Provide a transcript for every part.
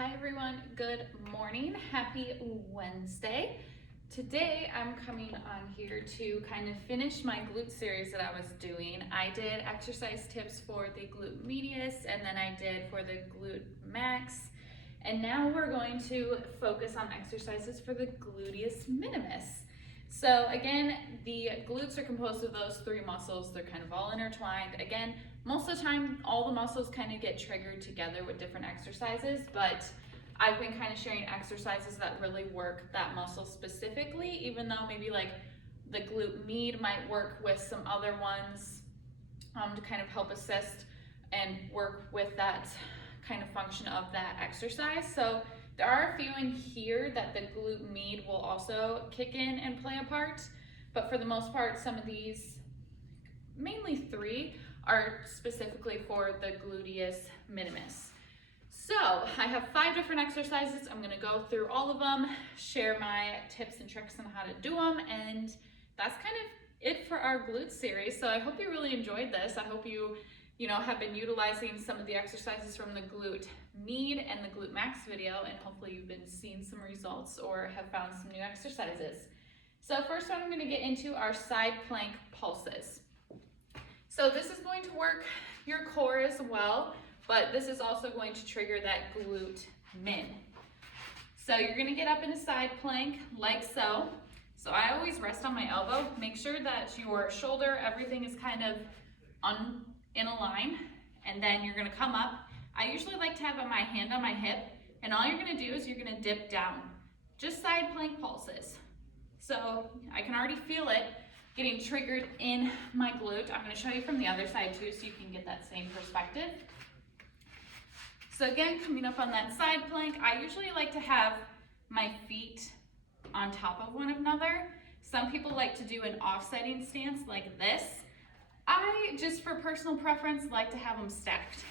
Hi everyone, good morning. Happy Wednesday. Today I'm coming on here to kind of finish my glute series that I was doing. I did exercise tips for the glute medius and then I did for the glute max. And now we're going to focus on exercises for the gluteus minimus. So again, the glutes are composed of those three muscles. They're kind of all intertwined. Again, most of the time, all the muscles kind of get triggered together with different exercises, but I've been kind of sharing exercises that really work that muscle specifically, even though maybe like the glute med might work with some other ones to kind of help assist and work with that kind of function of that exercise. So there are a few in here that the glute med will also kick in and play a part, but for the most part, some of these, mainly three, are specifically for the gluteus minimus. So I have 5 different exercises. I'm gonna go through all of them, share my tips and tricks on how to do them, and that's kind of it for our glute series. So I hope you really enjoyed this. I hope you have been utilizing some of the exercises from the glute med and the glute max video, and hopefully you've been seeing some results or have found some new exercises. So first one I'm gonna get into are side plank pulses. So this is going to work your core as well, but this is also going to trigger that glute min. So you're gonna get up in a side plank like so. So I always rest on my elbow. Make sure that your shoulder, everything is kind of in a line, and then you're gonna come up. I usually like to have my hand on my hip, and all you're gonna do is you're gonna dip down. Just side plank pulses. So I can already feel it getting triggered in my glute. I'm gonna show you from the other side too so you can get that same perspective. So again, coming up on that side plank, I usually like to have my feet on top of one another. Some people like to do an offsetting stance like this. I, just for personal preference, like to have them stacked.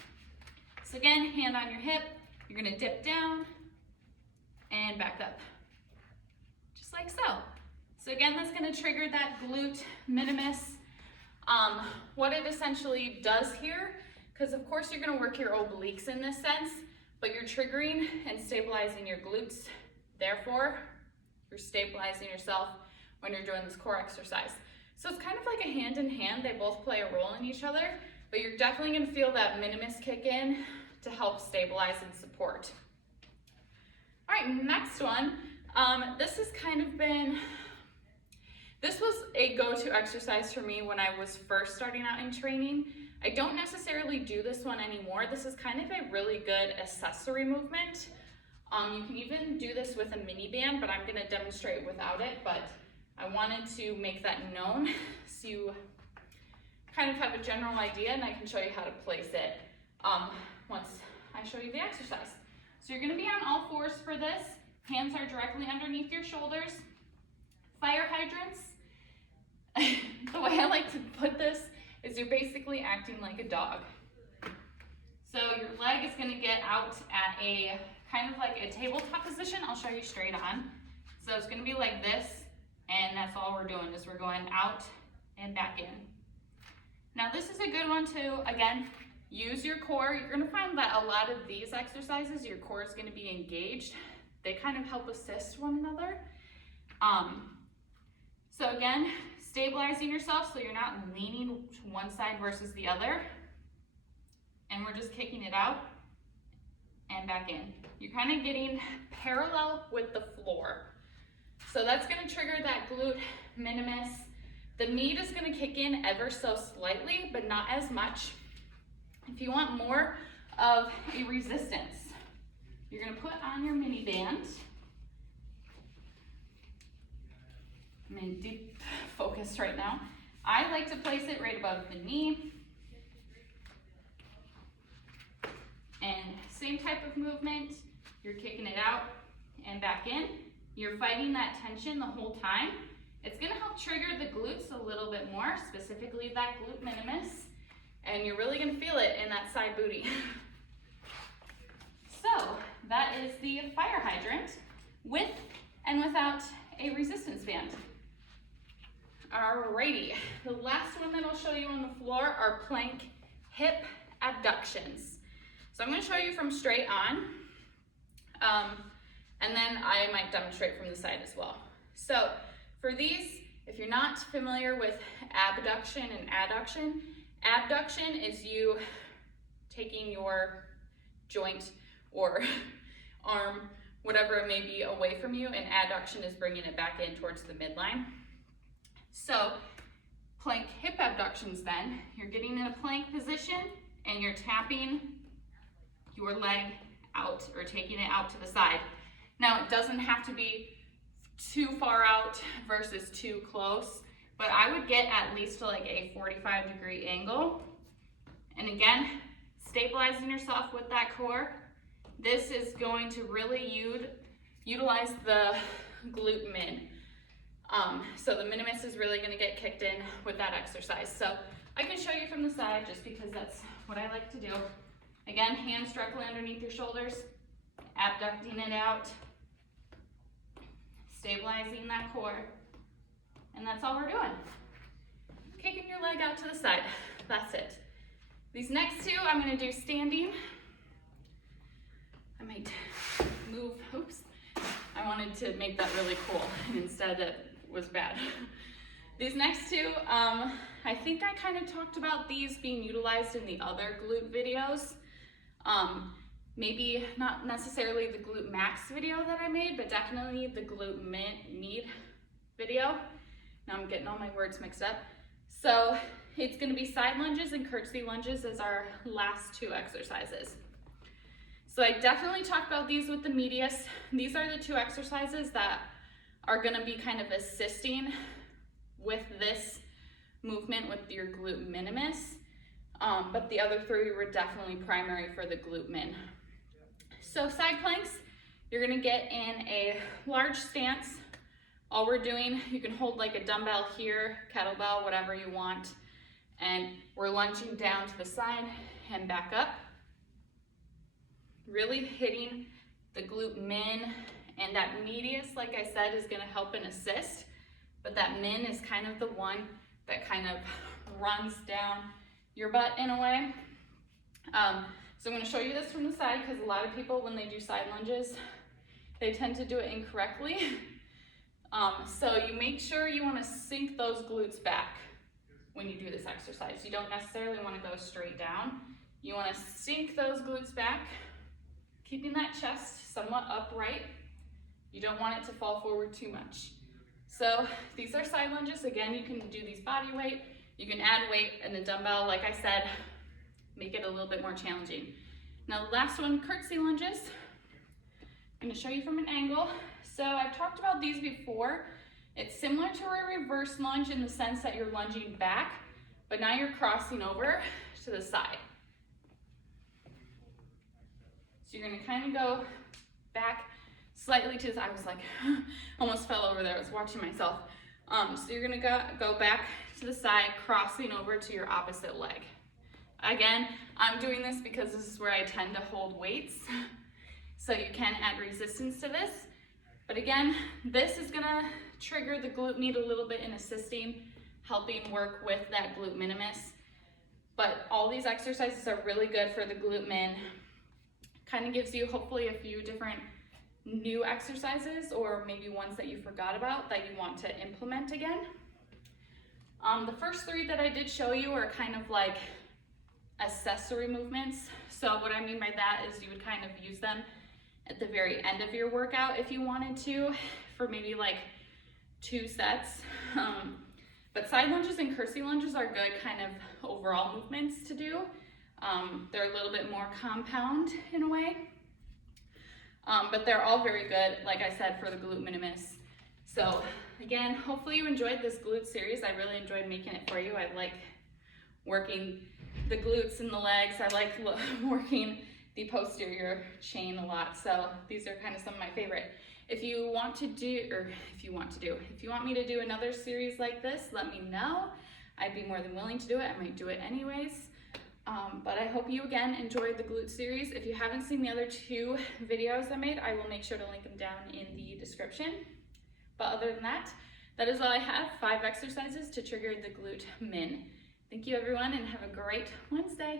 So again, hand on your hip, you're gonna dip down and back up, just like so. So again, that's gonna trigger that glute minimus. What it essentially does here, because of course you're gonna work your obliques in this sense, but you're triggering and stabilizing your glutes. Therefore, you're stabilizing yourself when you're doing this core exercise. So it's kind of like a hand in hand. They both play a role in each other, but you're definitely gonna feel that minimus kick in to help stabilize and support. All right, next one. This was a go-to exercise for me when I was first starting out in training. I don't necessarily do this one anymore. This is kind of a really good accessory movement. You can even do this with a mini band, but I'm gonna demonstrate without it, but I wanted to make that known so you kind of have a general idea, and I can show you how to place it once I show you the exercise. So you're gonna be on all fours for this. Hands are directly underneath your shoulders. Fire hydrants. The way I like to put this is you're basically acting like a dog. So your leg is gonna get out at a kind of like a tabletop position. I'll show you straight on. So it's gonna be like this, and that's all we're doing is we're going out and back in. Now this is a good one to, again, use your core. You're gonna find that a lot of these exercises, your core is gonna be engaged. They kind of help assist one another. So again, stabilizing yourself so you're not leaning to one side versus the other. And we're just kicking it out and back in. You're kind of getting parallel with the floor. So that's gonna trigger that glute minimus. The med is gonna kick in ever so slightly, but not as much. If you want more of a resistance, you're gonna put on your mini band. I'm in deep focus right now. I like to place it right above the knee. And same type of movement, you're kicking it out and back in. You're fighting that tension the whole time. It's gonna help trigger the glutes a little bit more, specifically that glute minimus, and you're really gonna feel it in that side booty. So that is the fire hydrant with and without a resistance band. Alrighty, the last one that I'll show you on the floor are plank hip abductions. So I'm going to show you from straight on. And then I might demonstrate from the side as well. So for these, if you're not familiar with abduction and adduction, abduction is you taking your joint or arm, whatever it may be, away from you, and adduction is bringing it back in towards the midline. So plank hip abductions, then, you're getting in a plank position and you're tapping your leg out or taking it out to the side. Now, it doesn't have to be too far out versus too close, but I would get at least to like a 45-degree angle. And again, stabilizing yourself with that core. This is going to really utilize the glute min. So the minimus is really going to get kicked in with that exercise. So I can show you from the side just because that's what I like to do. Again, hands directly underneath your shoulders, abducting it out, stabilizing that core, and that's all we're doing. Kicking your leg out to the side, that's it. These next two, I'm gonna do standing. I might move, oops. I wanted to make that really cool, and instead it was bad. These next two, I think I kind of talked about these being utilized in the other glute videos. Maybe not necessarily the glute max video that I made, but definitely the glute med video. Now I'm getting all my words mixed up. So it's gonna be side lunges and curtsy lunges as our last two exercises. So I definitely talked about these with the medius. These are the two exercises that are gonna be kind of assisting with this movement with your glute minimus. But the other three were definitely primary for the glute min. So side planks, you're gonna get in a large stance. All we're doing, you can hold like a dumbbell here, kettlebell, whatever you want. And we're lunging down to the side and back up. Really hitting the glute min, and that medius, like I said, is gonna help and assist. But that min is kind of the one that kind of runs down your butt in a way. So I'm going to show you this from the side because a lot of people, when they do side lunges, they tend to do it incorrectly. So you make sure you want to sink those glutes back when you do this exercise. You don't necessarily want to go straight down. You want to sink those glutes back, keeping that chest somewhat upright. You don't want it to fall forward too much. So these are side lunges. Again, you can do these body weight. You can add weight and a dumbbell, like I said, make it a little bit more challenging. Now the last one, curtsy lunges. I'm gonna show you from an angle. So I've talked about these before. It's similar to a reverse lunge in the sense that you're lunging back, but now you're crossing over to the side. So you're gonna kind of go back slightly to the, I was like, almost fell over there, I was watching myself. So you're gonna go back to the side, crossing over to your opposite leg. Again, I'm doing this because this is where I tend to hold weights. So you can add resistance to this. But again, this is gonna trigger the glute med a little bit in assisting, helping work with that glute minimus. But all these exercises are really good for the glute min. Kind of gives you hopefully a few different new exercises or maybe ones that you forgot about that you want to implement again. The first three that I did show you are kind of like accessory movements. So what I mean by that is you would kind of use them at the very end of your workout if you wanted to, for maybe like 2 sets. But side lunges and curtsy lunges are good kind of overall movements to do. They're a little bit more compound in a way. But they're all very good, like I said, for the glute minimus. So again, hopefully you enjoyed this glute series. I really enjoyed making it for you. I like working the glutes and the legs. I like working the posterior chain a lot. So these are kind of some of my favorite. If you want me to do another series like this, let me know. I'd be more than willing to do it. I might do it anyways. But I hope you again enjoyed the glute series. If you haven't seen the other 2 videos I made, I will make sure to link them down in the description. But other than that, that is all I have. 5 exercises to trigger the glute min. Thank you everyone and have a great Wednesday.